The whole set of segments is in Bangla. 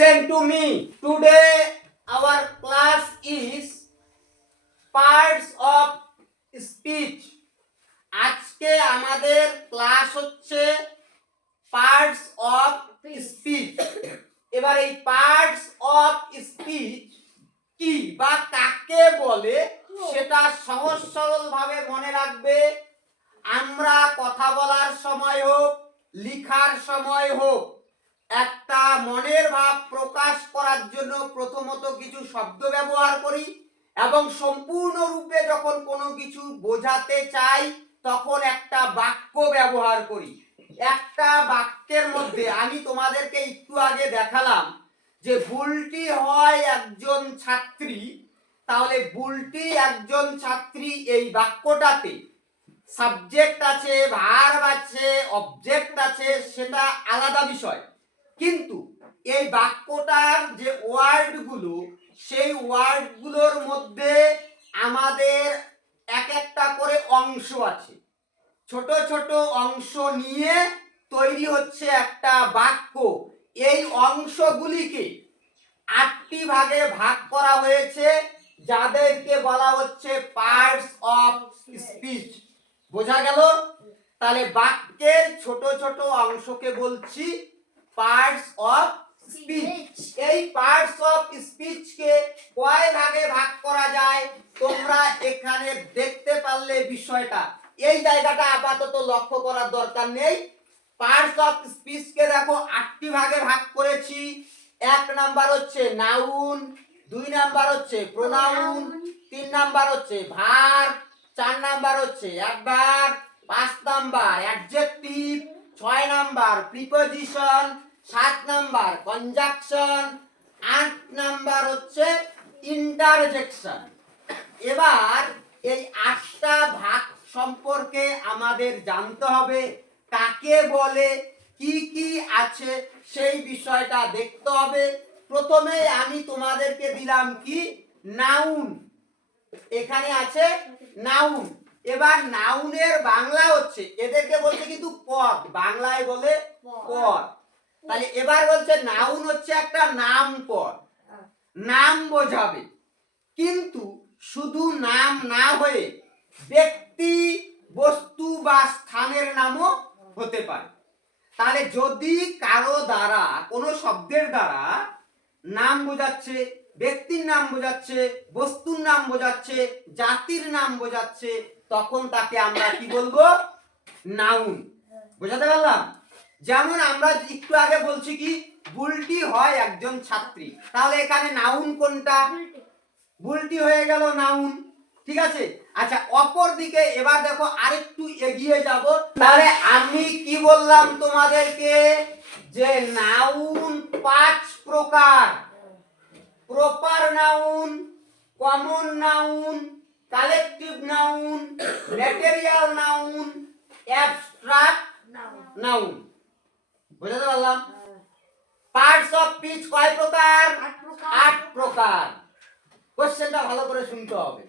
Listen to me. Today our class is parts of speech. আজকে আমাদের ক্লাস হচ্ছে পার্টস অফ স্পিচ। এবার এই পার্টস অফ স্পিচ কি বা কাকে বলে সেটা সহজ সরল ভাবে মনে রাখবে। আমরা কথা বলার সময় হোক, লেখার সময় হোক, একটা মনের ভাব প্রকাশ করার জন্য প্রথমত কিছু শব্দ ব্যবহার করি এবং সম্পূর্ণরূপে যখন কোনো কিছু বোঝাতে চাই তখন একটা বাক্য ব্যবহার করি। একটা বাক্যের মধ্যে আমি তোমাদেরকে একটু আগে দেখালাম যে বুলটি হয় একজন ছাত্রী, তাহলে বুলটি একজন ছাত্রী এই বাক্যটাতে সাবজেক্ট আছে, ভার্ব আছে, অবজেক্ট আছে, সেটা আলাদা বিষয়। কিন্তু এই বাক্যটার যে ওয়ার্ডগুলো, সেই ওয়ার্ডগুলোর মধ্যে আমাদের এক একটা করে অংশ আছে। ছোট ছোট অংশ নিয়ে তৈরি হচ্ছে একটা বাক্য। এই অংশগুলিকে 8টি ভাগে ভাগ করা হয়েছে, যাদেরকে বলা হচ্ছে পার্টস অফ স্পিচ। বোঝা গেল? তাহলে বাক্যের ছোট ছোট অংশকে বলছি পার্টস অফ স্পিচ। এই পার্টস অফ স্পিচকে কয় ভাগে ভাগ করা যায় তোমরা এখানে দেখতে পারলে বিষয়টা। এই জায়গাটা আপাতত লক্ষ্য করার দরকার নেই। পার্টস অফ স্পিচকে দেখো 8টি ভাগে ভাগ করেছি। 1 নাম্বার হচ্ছে নাউন, 2 নাম্বার হচ্ছে প্রোনাউন, 3 নাম্বার হচ্ছে ভার্ব, 4 নাম্বার হচ্ছে adverb, 5 number adjective, 6 number preposition, 7 number conjunction, 8 number হচ্ছে ইন্টারজেকশন। এবার এই 8টা ভাগ সম্পর্কে আমাদের জানতে হবে, কাকে বলে, কি কি আছে সেই বিষয়টা দেখতে হবে। প্রথমে আমি তোমাদেরকে দিলাম কি নাউন, এখানে আছে নাউন। এবার নাউনের বাংলা হচ্ছে, এদেরকে বলছে কিন্তু পদ, বাংলায় বলে পদ। তাহলে এবার বলছে নাউন হচ্ছে একটা নাম পদ, নাম বোঝাবে। কিন্তু শুধু নাম না হয়ে ব্যক্তি, বস্তু বা স্থানের নামও হতে পারে। তাহলে যদি কারো দ্বারা, কোনো শব্দের দ্বারা নাম বোঝাচ্ছে, ব্যক্তির নাম বোঝাচ্ছে, বস্তুর নাম বোঝাচ্ছে, জাতির নাম বোঝাচ্ছে, তখন তাকে আমরা কি বলবো? নাউন। বোঝাতে পারলাম? যেমন আমরা একটু আগে বলছি কি বুলটি হয় একজন ছাত্রী, তাহলে এখানে নাউন কোনটা? বুলটি হয়ে গেল নাউন। ঠিক আছে। আচ্ছা, অপর দিকে এবার দেখো আরেকটু এগিয়ে যাব। তাহলে আমি কি বললাম তোমাদেরকে যে নাউন 5 প্রকার: proper noun, common noun, collective noun, material noun, abstract noun. বুঝতে পারলাম? পার্টস অফ স্পিচ কয় প্রকার? 8 প্রকার। কোশ্চেনটা ভালো করে শুনতে হবে।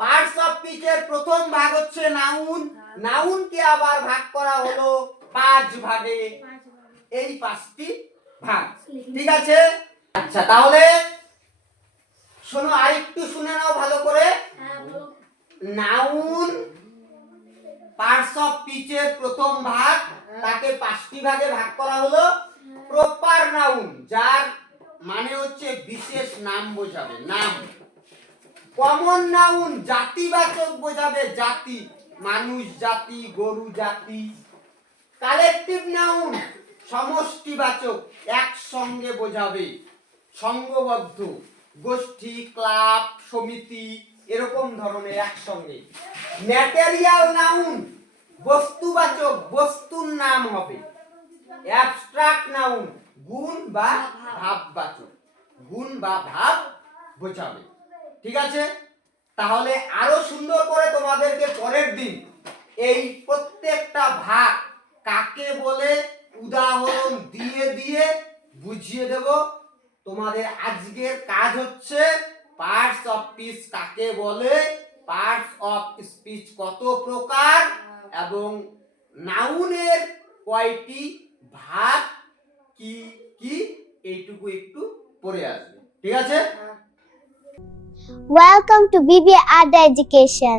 পার্টস অফ স্পিচের প্রথম ভাগ হচ্ছে নাউন। নাউনকে আবার ভাগ করা হলো 5 ভাগে। এই 5টি ভাগ। ঠিক আছে? আচ্ছা, তাহলে শোনো, আরেকটু শুনে নাও ভালো করে। নাউন পার্টস অফ স্পিচের প্রথম ভাগ, তাকে 5টি ভাগে ভাগ করা হলো। প্রপার নাউন, যার মানে হচ্ছে বিশেষ নাম বোঝাবে, নাম। কমন নাউন, জাতিবাচক বোঝাবে, জাতি, মানুষ জাতি, গরু জাতি। কালেকটিভ নাউন, সমষ্টিবাচক, একসঙ্গে বোঝাবে, সংঘবদ্ধ, গোষ্ঠী, ক্লাব, সমিতি, এরকম ধরনের একসঙ্গে। ম্যাটেরিয়াল নাউন, বস্তুবাচক, বস্তুর নাম হবে। অ্যাবস্ট্রাক্ট নাউন, গুণ বা ভাববাচক, গুণ বা ভাব বোঝাবে। ঠিক আছে? তাহলে আরো সুন্দর করে তোমাদেরকে পরের দিন এই প্রত্যেকটা ভাগ কাকে বলে উদাহরণ দিয়ে দিয়ে বুঝিয়ে দেব। তোমাদের আজকের কাজ হচ্ছে পার্টস অফ স্পিচ কাকে বলে, পার্টস অফ স্পিচ কত প্রকার, এবং নাউনের কয়টি ভাগ কি কি, এইটুকু একটু পড়ে আসবে, ঠিক আছে? Welcome to BBA Adda Education.